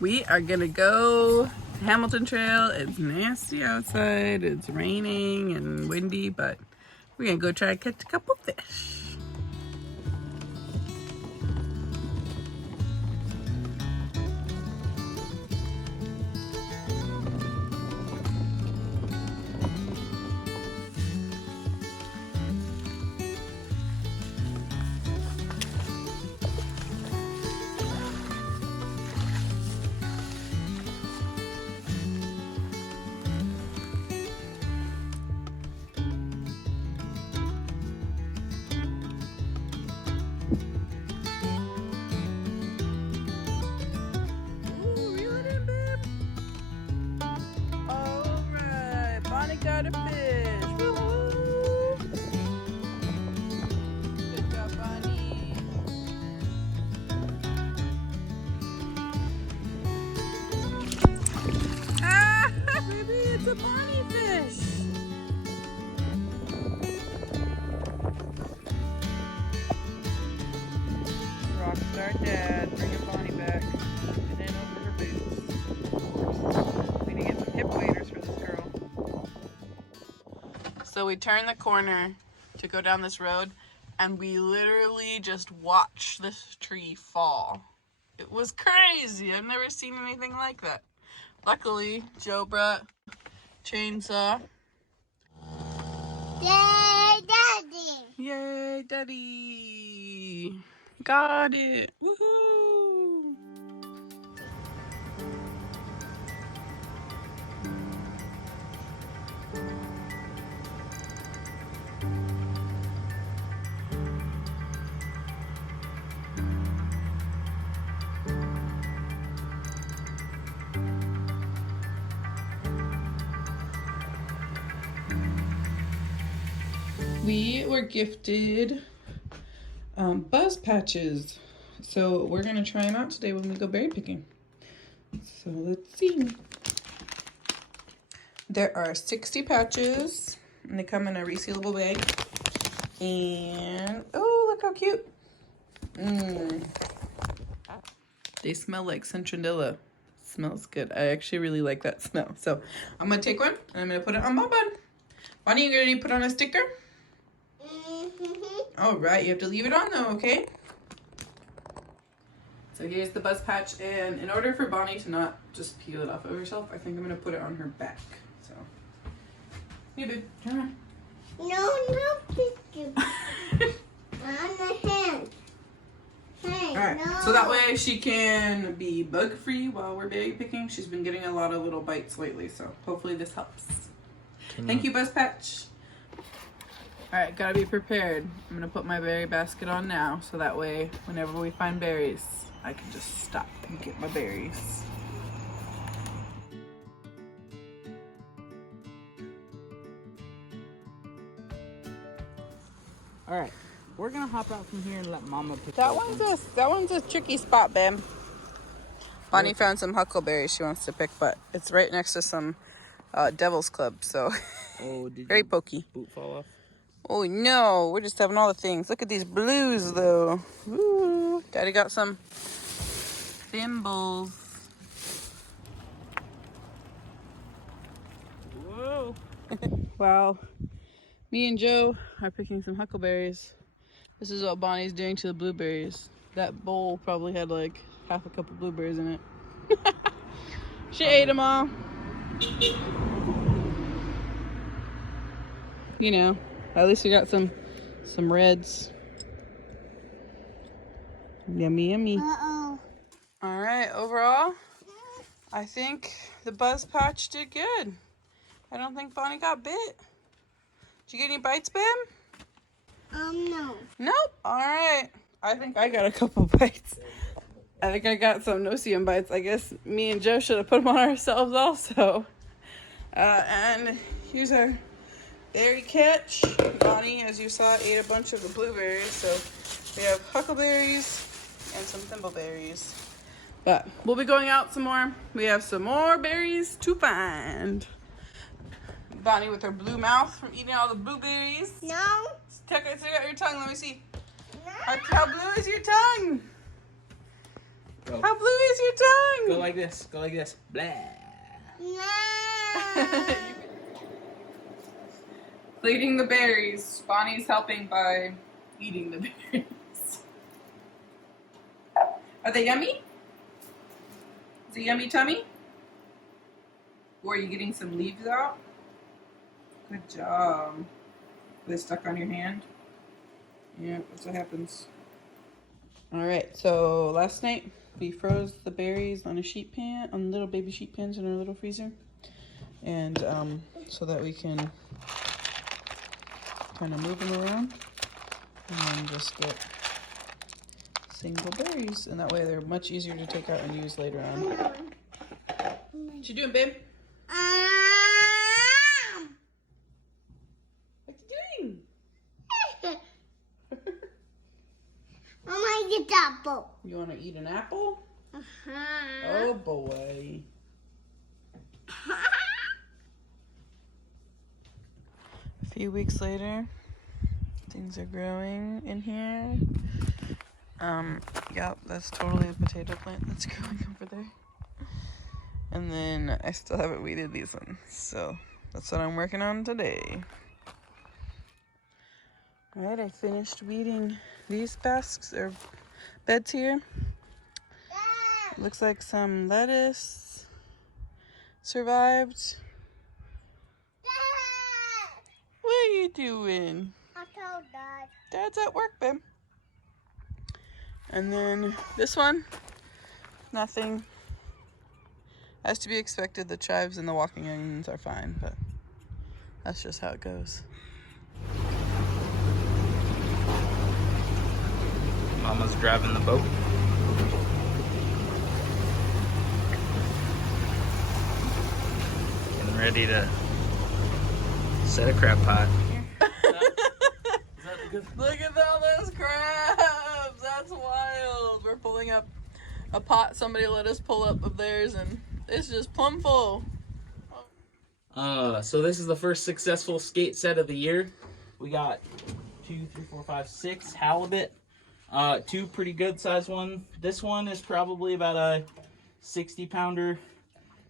We are gonna go Hamilton Trail. It's nasty outside. It's raining and windy, but we're gonna go try to catch a couple fish. Got a fish. Woo-hoo. Good job, Bonnie. Ah, baby, it's a Bonnie fish. Rockstar Dad, bring a Bonnie back. And in over her boots. We need to get some hip waders for this girl. So we turned the corner to go down this road, and we literally just watched this tree fall. It was crazy. I've never seen anything like that. Luckily, Joe brought chainsaw. Yay, Daddy! Yay, Daddy! Got it! Woohoo! We were gifted Buzzpatches, so we're gonna try them out today when we go berry picking. So let's see. There are 60 patches, and they come in a resealable bag. And oh, look how cute! They smell like citronella. Smells good. I actually really like that smell. So I'm gonna take one and I'm gonna put it on Bonbon. Bonnie, you gonna put on a sticker? All right, you have to leave it on though, okay? So here's the Buzz Patch, and in order for Bonnie to not just peel it off of herself, I think I'm gonna put it on her back. So, here, babe, turn around. No, picture. On the hand. Hey, All right, no. so that way she can be bug-free while we're berry picking. She's been getting a lot of little bites lately, so hopefully this helps. Thank you, Buzz Patch. All right, gotta be prepared. I'm gonna put my berry basket on now, so that way, whenever we find berries, I can just stop and get my berries. All right, we're gonna hop out from here and let Mama pick That one's a tricky spot, babe. Bonnie found some huckleberries she wants to pick, but it's right next to some Devil's Club, so very pokey. Boot fall off? Oh no, we're just having all the things. Look at these blues though. Woo! Daddy got some thimbles. Whoa! Wow. Me and Joe are picking some huckleberries. This is what Bonnie's doing to the blueberries. That bowl probably had like half a cup of blueberries in it. She ate them all. You know, at least we got some reds. Yummy, yummy. Uh-oh. All right, overall, I think the Buzz Patch did good. I don't think Bonnie got bit. Did you get any bites, babe? No. Nope. All right. I think I got a couple bites. I think I got some no-see-em bites. I guess me and Joe should have put them on ourselves also. And here's our berry catch. Bonnie, as you saw, ate a bunch of the blueberries. So we have huckleberries and some thimbleberries. But we'll be going out some more. We have some more berries to find. Bonnie with her blue mouth from eating all the blueberries. No. Stick out your tongue. Let me see. No. How blue is your tongue? Go. How blue is your tongue? Go like this. Go like this. Blah. No. Eating the berries. Bonnie's helping by eating the berries. Are they yummy? Is it yummy tummy? Or are you getting some leaves out? Good job. Are they stuck on your hand? Yeah, that's what happens. Alright, so last night we froze the berries on a sheet pan, on little baby sheet pans in our little freezer. And so that we can kind of move them around and then just get single berries. And that way they're much easier to take out and use later on. What you doing, babe? What you doing? I want to get apple. You want to eat an apple? Uh-huh. Oh boy. A few weeks later, things are growing in here. Yep, that's totally a potato plant that's growing over there. And then I still haven't weeded these ones, so that's what I'm working on today. Alright, I finished weeding these baskets or beds here. Looks like some lettuce survived. What are you doing? I told Dad. Dad's at work, babe. And then this one, nothing. As to be expected, the chives and the walking onions are fine, but that's just how it goes. Mama's driving the boat. Getting ready to set a crab pot. Look at all those crabs! That's wild. We're pulling up a pot somebody let us pull up of theirs, and it's just plumb full. So this is the first successful skate set of the year. We got 6 halibut. 2 pretty good sized ones. This one is probably about a 60 pounder.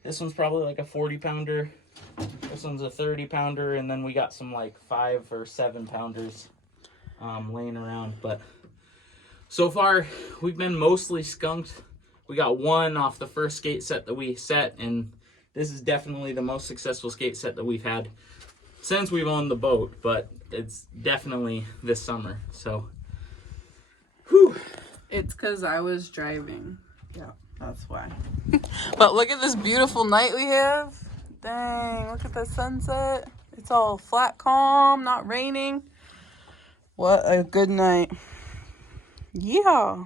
This one's probably like a 40 pounder. This one's a 30 pounder, and then we got some like 5 or 7 pounders laying around. But so far we've been mostly skunked. We got 1 off the first skate set that we set, and this is definitely the most successful skate set that we've had since we've owned the boat, but it's definitely this summer. So whew. It's because I was driving. Yeah, that's why. But look at this beautiful night we have. Dang, look at the sunset. It's all flat, calm, not raining. What a good night. Yeah.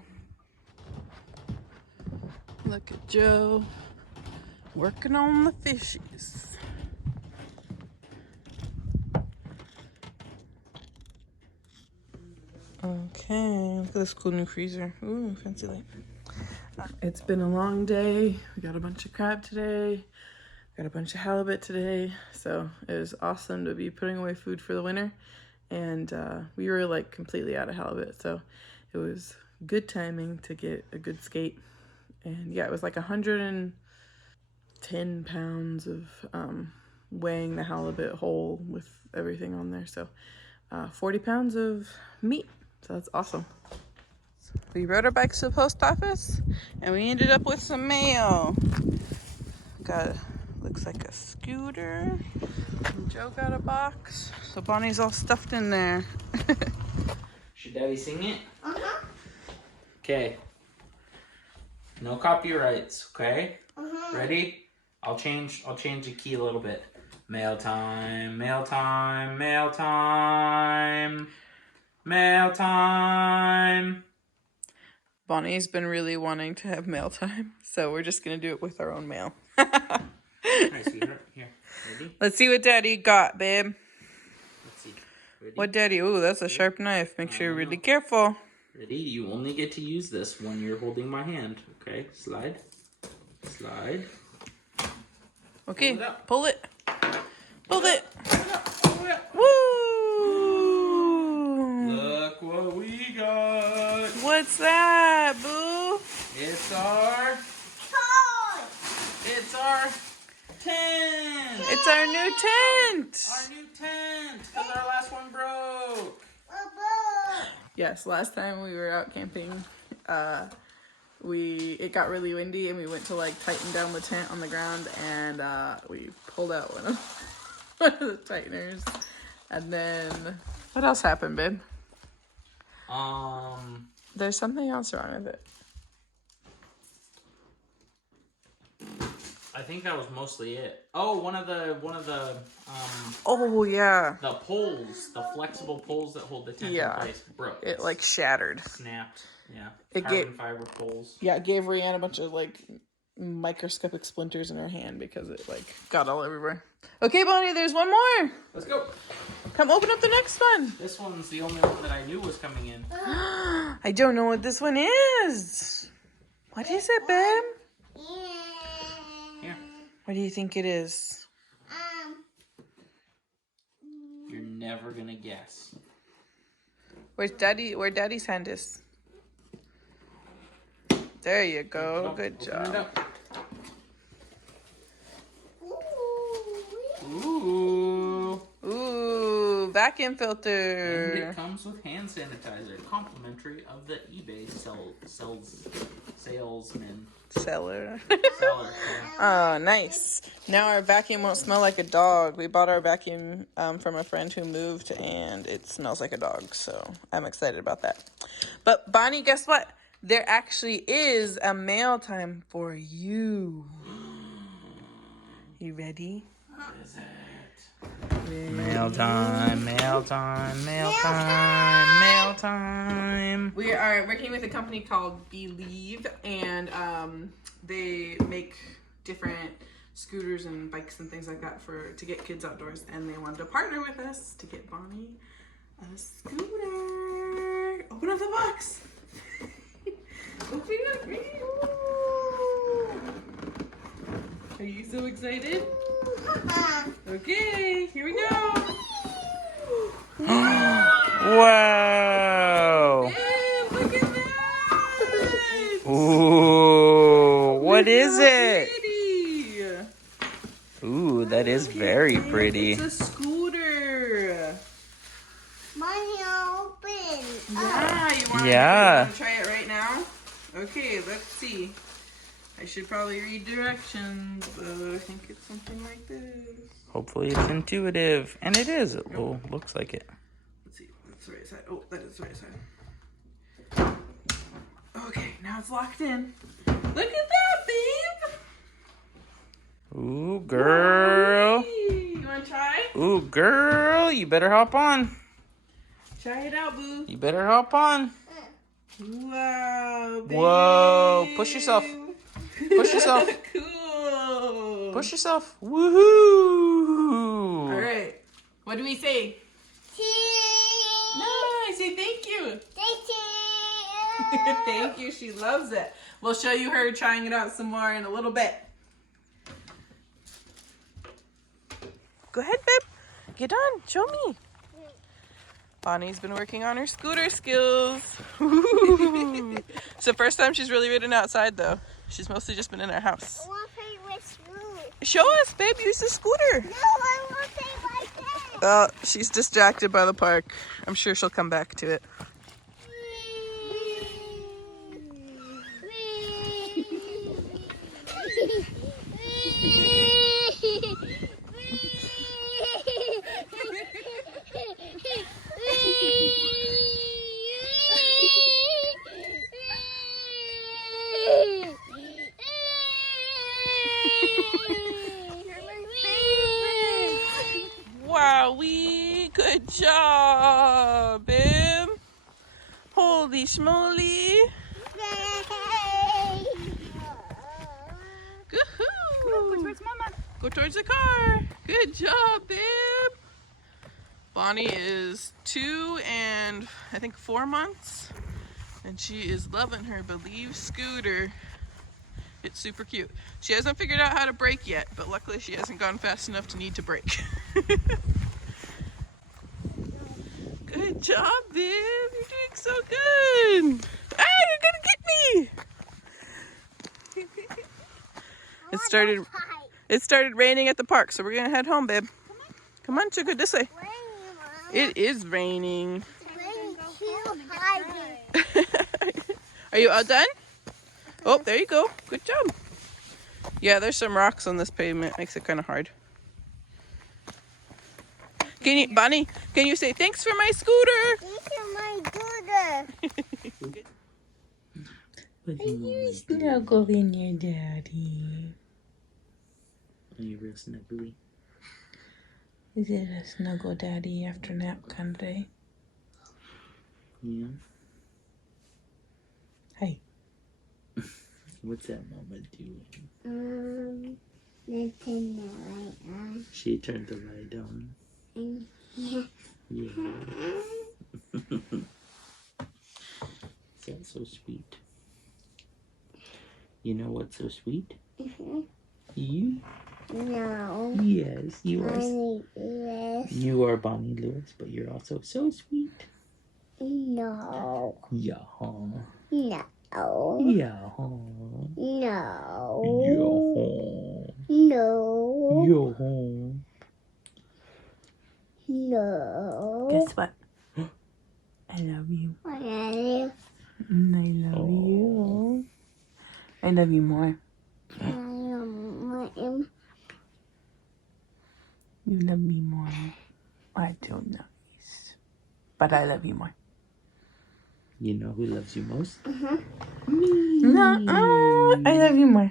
Look at Joe working on the fishies. Okay, look at this cool new freezer. Ooh, fancy light. It's been a long day. We got a bunch of crab today. Got a bunch of halibut today. So it was awesome to be putting away food for the winter. And we were like completely out of halibut. So it was good timing to get a good skate. And yeah, it was like 110 pounds of weighing the halibut whole with everything on there. So 40 pounds of meat. So that's awesome. So we rode our bikes to the post office and we ended up with some mail. Got, looks like a scooter. And Joe got a box. So Bonnie's all stuffed in there. Should Daddy sing it? Uh-huh. Okay. No copyrights, okay? Uh-huh. Ready? I'll change the key a little bit. Mail time, mail time, mail time. Mail time. Bonnie's been really wanting to have mail time, so we're just gonna do it with our own mail. Alright, sweetheart. Here. Ready? Let's see what Daddy got, babe. Let's see. Ready? What Daddy? Ooh, that's a sharp knife. Make sure you're really careful. Ready? You only get to use this when you're holding my hand. Okay, slide. Slide. Okay, Pull it up. pull it. Pull it. Pull it up. Woo! Look what we got. What's that, boo? It's our Toy. It's our tent. It's our new tent. Our new tent, because our last one broke. Yes, last time we were out camping, it got really windy and we went to like tighten down the tent on the ground and we pulled out one of the tighteners. And then what else happened, babe? There's something else wrong with it. I think that was mostly it. Oh, one of the Oh yeah. the poles, the flexible poles that hold the tent in place broke. It like shattered. Snapped. Yeah. It Carbon fiber poles. Yeah, it gave Rihanna a bunch of like microscopic splinters in her hand because it like got all everywhere. Okay, Bonnie, there's one more. Let's go. Come open up the next one. This one's the only one that I knew was coming in. I don't know what this one is. What is it, babe? Here. What do you think it is? You're never gonna guess. Where's Daddy's hand is? There you go. Good Open job. it up. Ooh. Ooh, vacuum And filter. it comes with hand sanitizer, complimentary of the eBay salesman. Seller. Seller. Yeah. Oh, nice. Now our vacuum won't smell like a dog. We bought our vacuum from a friend who moved, and it smells like a dog, so I'm excited about that. But, Bonnie, guess what? There actually is a mail time for you. You ready? What is it? Mail time, mail time, mail time, mail time. We are working with a company called Beleev, and they make different scooters and bikes and things like that to get kids outdoors. And they wanted to partner with us to get Bonnie a scooter. Open up the box. Open it up. Ooh. Are you so excited? Okay, here we go. Wow. Hey, look at that. Ooh, what is Look how it? pretty. Ooh, that is very pretty. It's a scooter. Money open. Yeah, you want Yeah. to try it right now? Okay, let's see. I should probably read directions, but I think it's something like this. Hopefully it's intuitive. And it is. It looks like it. Let's see. That's the right side. Oh, that is the right side. Okay, now it's locked in. Look at that, babe! Ooh, girl. Hey, you want to try? Ooh, girl. You better hop on. Try it out, boo. You better hop on. Wow, babe. Whoa. Push yourself. Push yourself. Cool. Push yourself. Woohoo. All right. What do we say? No, I say thank you. Thank you. She loves it. We'll show you her trying it out some more in a little bit. Go ahead, babe. Get on. Show me. Bonnie's been working on her scooter skills. It's the first time she's really ridden outside, though. She's mostly just been in our house. I want to play with scooter. Show us, babe. Use the scooter. No, I want to play like that. She's distracted by the park. I'm sure she'll come back to it. Wowee, good job, babe. Holy schmoly. Go towards mama. Go towards the car. Good job, babe. Bonnie is 2 and I think 4 months. And she is loving her Beleev scooter. It's super cute. She hasn't figured out how to brake yet, but luckily she hasn't gone fast enough to need to brake. Good job, babe. You're doing so good. Ah, you're gonna get me. started raining at the park, so we're gonna head home, babe. Come on, Chico, this way. It is raining. Are you all done? Oh, there you go. Good job. Yeah, there's some rocks on this pavement. Makes it kind of hard. Bonnie, can you say thanks for my scooter? Thanks for my scooter. Snuggle in your daddy. Are you real snuggly? Is it a snuggle daddy after nap kind of day? Yeah. Hey. What's that mama doing? Let's turn the light on. She turned the light on. Yeah. Yeah. That's so sweet. You know what's so sweet? You? No. Yes, you are. Yes. You are Bonnie Lewis, but you're also so sweet. No. Yeah. No. Yeah. No. Yeah. No. Yeah. No. Guess what? I love you. I love I love you. I love you more. You love me more. I don't know. But I love you more. You know who loves you most? No, I love you more.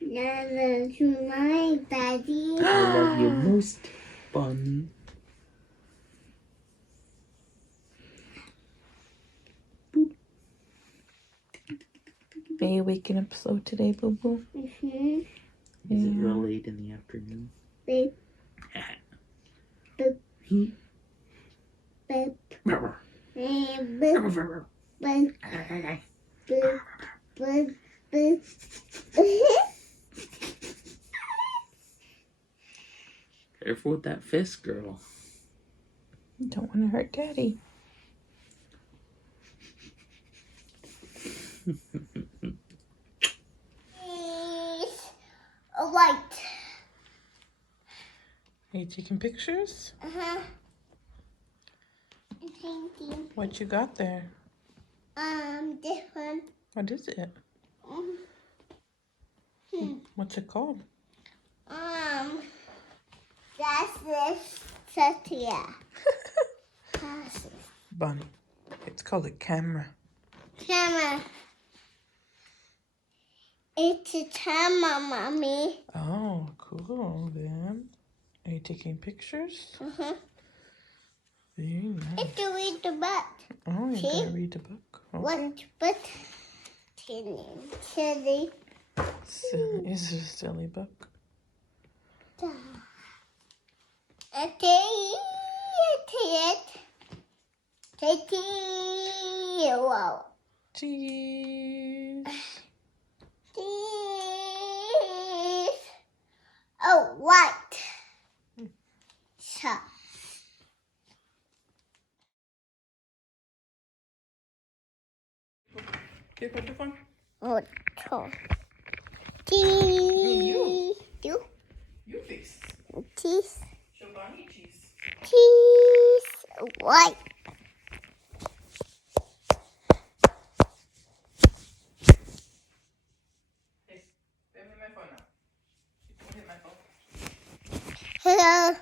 That's my daddy. I love you most, Bonnie. Are you waking up slow today, boo boo? Is it real late in the afternoon? Beep. Beep. Beep. Beep. Beep. Beep. Beep. Beep. Careful with that fist, girl. You don't want to hurt daddy. A white. Are you taking pictures? Thank you. What you got there? This one. What is it? What's it called? That's this Satya. Bonnie. It's called a camera. Camera. It's a camera, mommy. Oh, cool, then. Are you taking pictures? Very nice. It's to read the book. Oh, you See? gotta read the book. Okay. What? Silly. Is it a silly book? Cheese. Oh, what? So. Okay, put your phone. Oh, so. Cheese. You face. Cheese. Show Bonnie cheese. Cheese. What? Hey, give me my phone now. Hit my phone. Hello.